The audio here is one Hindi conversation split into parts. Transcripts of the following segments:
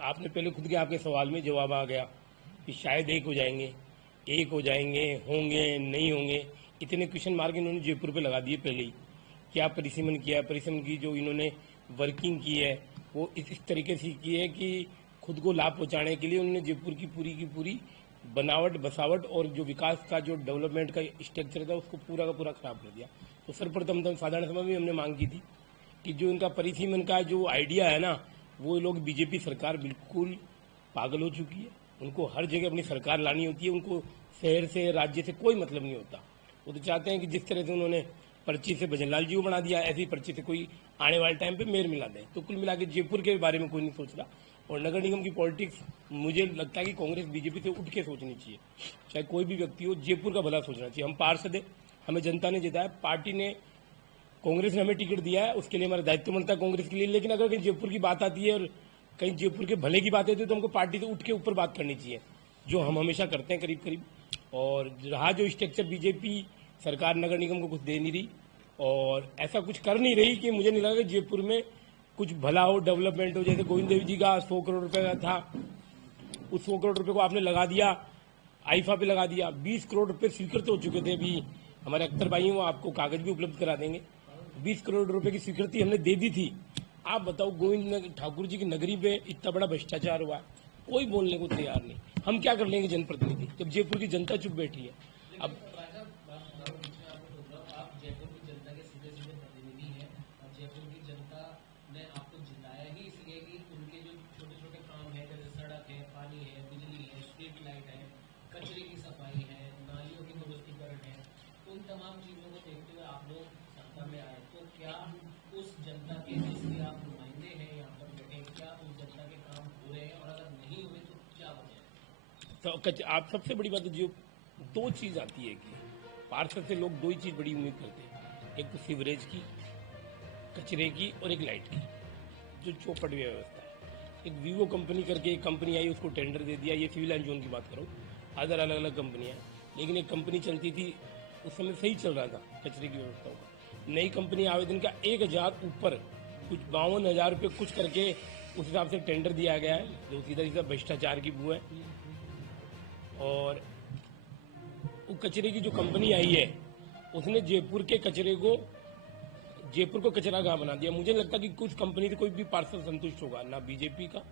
आपने पहले खुद के आपके सवाल में जवाब आ गया कि शायद एक हो जाएंगे, होंगे नहीं होंगे, इतने क्वेश्चन मार्क इन्होंने जयपुर पे लगा दिए पहले ही। क्या परिसीमन किया, परिसीमन की जो इन्होंने वर्किंग की है वो इस तरीके से की है कि खुद को लाभ पहुंचाने के लिए उन्होंने जयपुर की पूरी बनावट बसावट और जो विकास का जो डेवलपमेंट का स्ट्रक्चर था उसको पूरा का पूरा खराब कर दिया। तो सर्वप्रथम तो साधारण सभा में हमने मांग की थी कि जो इनका परिसीमन का जो आइडिया है ना, वो लोग बीजेपी सरकार बिल्कुल पागल हो चुकी है। उनको हर जगह अपनी सरकार लानी होती है, उनको शहर से राज्य से कोई मतलब नहीं होता। वो तो चाहते हैं कि जिस तरह से उन्होंने पर्ची से भजनलाल जी को बना दिया, ऐसी पर्ची से कोई आने वाले टाइम पे मेयर मिला दे। तो कुल मिला के जयपुर के बारे में कोई नहीं सोच रहा। और नगर निगम की पॉलिटिक्स मुझे लगता है कि कांग्रेस बीजेपी से उठ के सोचनी चाहिए। चाहे कोई भी व्यक्ति हो, जयपुर का भला सोचना चाहिए। हम पार्षद हैं, हमें जनता ने जिताया, पार्टी ने, कांग्रेस ने हमें टिकट दिया है, उसके लिए हमारा दायित्व बनता है कांग्रेस के लिए। लेकिन अगर कहीं जयपुर की बात आती है और कहीं जयपुर के भले की बात आती है तो हमको पार्टी से उठ के ऊपर बात करनी चाहिए, जो हम हमेशा करते हैं करीब करीब। और रहा जो स्ट्रक्चर, बीजेपी सरकार नगर निगम को कुछ दे नहीं रही और ऐसा कुछ कर नहीं रही कि मुझे नहीं लगा कि जयपुर में कुछ भला हो, डेवलपमेंट हो। जैसे गोविंद देव जी का 100 करोड़ रुपए का था, उस 100 करोड़ रुपए को आपने लगा दिया आईफा पे लगा दिया। 20 करोड़ रुपए स्वीकृत हो चुके थे। अभी हमारे अख्तर भाई हैं, वो आपको कागज भी उपलब्ध करा देंगे। 20 करोड़ रुपए की स्वीकृति हमने दे दी थी। आप बताओ, गोविंद ठाकुर जी की नगरी पे इतना बड़ा भ्रष्टाचार हुआ, कोई बोलने को तैयार नहीं। हम क्या कर लेंगे जनप्रतिनिधि, जब जयपुर की जनता चुप बैठी है। अब आप जयपुर की जनता के सीधे सीधे प्रतिनिधि हैं और जयपुर की जनता ने आपको जिताया ही इसलिए कि उनके जो छोटे छोटे काम है, जैसे सड़क है, पानी है, बिजली है, स्ट्रीट लाइट है, कचरे की सफाई है, नालियों की दुरुस्तीकरण है, उन तमाम चीजों को देखते हुए आप लोग सत्ता में आए। तो क्या उस जनता के जिसके आप नुमाइंदे हैं यहाँ पर बैठे, क्या उस जनता के काम हो रहे हैं, और अगर नहीं हुए तो क्या वजह है? आप सबसे बड़ी बात है, जो दो चीज आती है कि पार्षद से लोग दो ही चीज बड़ी उम्मीद करते हैं, एक तो सीवरेज की, कचरे की, और एक लाइट की, जो चौपट व्यवस्था है। एक वीवो कंपनी करके एक कंपनी आई, उसको टेंडर दे दिया। ये सिविल लाइन जोन की बात करो, अदर अलग अलग कंपनियां, लेकिन एक कंपनी चलती थी उस समय सही चल रहा था कचरे की व्यवस्था का। नई कंपनी आवेदन का 1000 ऊपर, कुछ 52,000 रुपये कुछ करके उस हिसाब से टेंडर दिया गया है, जो सीधा सीधा भ्रष्टाचार की बू है। और वो कचरे की जो कंपनी आई है, उसने जयपुर को कचरा गांव बना दिया। मुझे लगता कि कुछ कंपनी से कोई भी पार्षद संतुष्ट होगा, ना बीजेपी का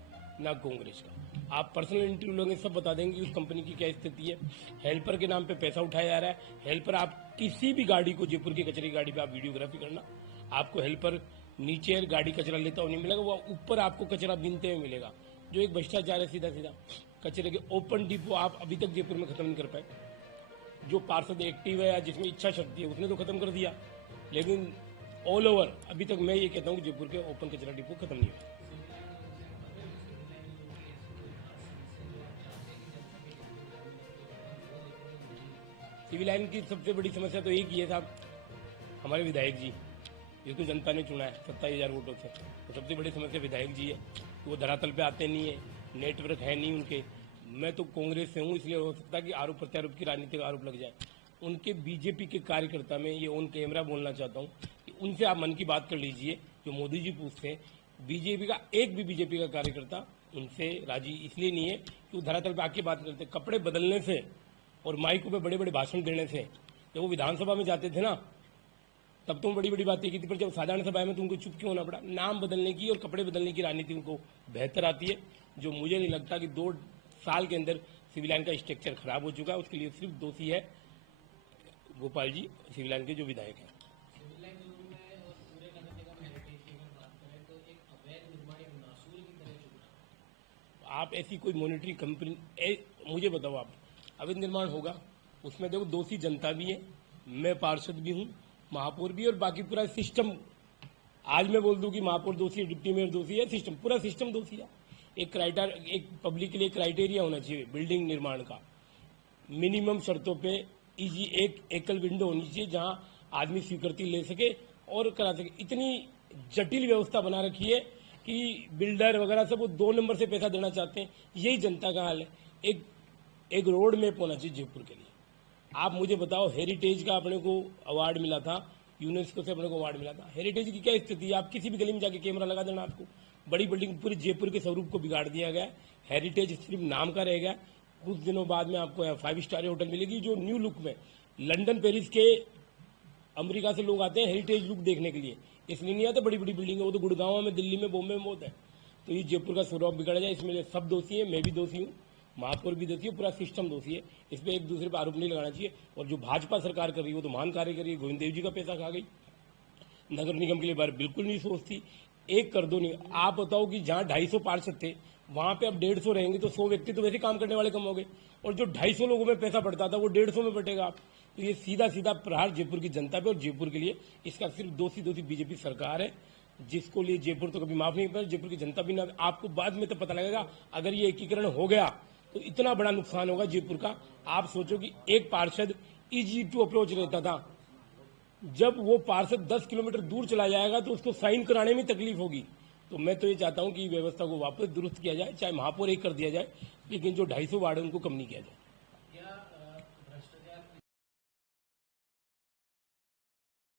ना कांग्रेस का। आप पर्सनल इंटरव्यू लोगे, सब बता देंगे कि उस कंपनी की क्या स्थिति है। हेल्पर के नाम पे पैसा उठाया जा रहा है। हेल्पर, आप किसी भी गाड़ी को, जयपुर की कचरे की गाड़ी पे आप वीडियोग्राफी करना, आपको हेल्पर नीचे गाड़ी कचरा लेता हुआ नहीं मिलेगा, वो ऊपर आपको कचरा बीनते हुए मिलेगा, जो एक भ्रष्टाचार है सीधा सीधा। कचरे के ओपन डिपो आप अभी तक जयपुर में खत्म नहीं कर पाए। जो पार्षद एक्टिव है या जिसमें इच्छा शक्ति है उसने तो खत्म कर दिया, लेकिन ऑल ओवर अभी तक मैं ये कहता हूँ कि जयपुर के ओपन कचरा डिपो खत्म नहीं हुए। सिविल लाइन की सबसे बड़ी समस्या तो एक ही है साहब, हमारे विधायक जी, जिसको जनता ने चुना है 27,000 वोटों से, तो सबसे बड़ी समस्या विधायक जी है कि वो धरातल पे आते नहीं है, नेटवर्क है नहीं उनके। मैं तो कांग्रेस से हूँ, इसलिए हो सकता है कि आरोप प्रत्यारोप की राजनीतिक आरोप लग जाए। उनके बीजेपी के कार्यकर्ता में ये ऑन कैमरा बोलना चाहता हूँ कि उनसे आप मन की बात कर लीजिए, जो मोदी जी पूछते हैं। बीजेपी का एक भी बीजेपी का कार्यकर्ता उनसे राजी इसलिए नहीं है कि वो धरातल पे आके बात करते। कपड़े बदलने से और माइकों पे बड़े बड़े भाषण देने से, जब वो विधानसभा में जाते थे ना, तब तो बड़ी बड़ी बातें की थी, पर जब साधारण सभा में तो उनको चुप क्यों होना पड़ा। नाम बदलने की और कपड़े बदलने की राजनीति उनको बेहतर आती है, जो मुझे नहीं लगता कि 2 साल के अंदर सिविल लाइन का स्ट्रक्चर खराब हो चुका है। उसके लिए सिर्फ दोषी है गोपाल जी, सिविल लाइन के जो विधायक हैं। सिविल लाइन जोन में और पूरे नगर निगम हेरिटेज की अगर बात करें तो एक अवैध निर्माण, एक नासूर की तरह चुन रहा है। आप ऐसी कोई मॉनिटरी कंपनी मुझे बताओ, आप अवैध निर्माण होगा उसमें देखो दोषी जनता भी है, मैं पार्षद भी हूँ, महापौर भी, और बाकी पूरा सिस्टम। आज मैं बोल दूं कि महापौर दोषी है, डिप्टी मेयर दोषी है, सिस्टम, पूरा सिस्टम दोषी है। एक पब्लिक के लिए क्राइटेरिया होना चाहिए बिल्डिंग निर्माण का, मिनिमम शर्तों पे इजी एक एकल विंडो होनी चाहिए जहां आदमी स्वीकृति ले सके और करा सके। इतनी जटिल व्यवस्था बना रखी है कि बिल्डर वगैरह सब वो 2 नंबर से पैसा देना चाहते हैं। यही जनता का हाल है। एक रोड मैप होना चाहिए जयपुर के लिए। आप मुझे बताओ, हेरिटेज का अपने को अवार्ड मिला था, यूनेस्को से अपने को अवार्ड मिला था। हेरिटेज की क्या स्थिति है? आप किसी भी गली में जाके कैमरा लगा देना, आपको बड़ी बिल्डिंग पूरे जयपुर के स्वरूप को बिगाड़ दिया गया। हेरिटेज सिर्फ नाम का रह गया। कुछ दिनों बाद में आपको 5 स्टार होटल मिलेगी जो न्यू लुक में, लंदन पेरिस के अमेरिका से लोग आते हैं हेरिटेज लुक देखने के लिए, इसलिए नहीं आते बड़ी बड़ी बिल्डिंग है। वो तो गुड़गांव में, दिल्ली में, बॉम्बे में बहुत है। तो ये जयपुर का स्वरूप बिगड़ जाए, इसमें सब दोषी है। मैं भी दोषी हूँ, महापौर भी दोषी है, पूरा सिस्टम दोषी है। इस पर एक दूसरे पर आरोप नहीं लगाना चाहिए। और जो भाजपा सरकार कर रही है वो तो महान कार्य कर रही है। गोविंद देव जी का पैसा खा गई, नगर निगम के लिए बारे बिल्कुल नहीं सोचती। एक कर दो नहीं। आप बताओ कि जहाँ 250 पार्षद थे वहां पे अब 150 रहेंगे तो 100 व्यक्ति तो वैसे काम करने वाले कम हो गए, और जो 250 लोगों में पैसा पड़ता था वो 150 में बटेगा। आप तो ये सीधा सीधा प्रहार जयपुर की जनता पे और जयपुर के लिए। इसका सिर्फ दोषी बीजेपी सरकार है, जिसको लिए जयपुर तो कभी माफ नहीं कर, जयपुर की जनता भी ना। आपको बाद में तो पता लगेगा अगर ये एकीकरण हो गया तो इतना बड़ा नुकसान होगा जयपुर का। आप सोचो कि एक पार्षद इजी टू अप्रोच रहता था, जब वो पार्षद 10 किलोमीटर दूर चला जाएगा तो उसको साइन कराने में तकलीफ होगी। तो मैं तो ये चाहता हूं कि व्यवस्था को वापस दुरुस्त किया जाए, चाहे महापौर एक कर दिया जाए, लेकिन जो 250 वार्ड है उनको कम नहीं किया जाए।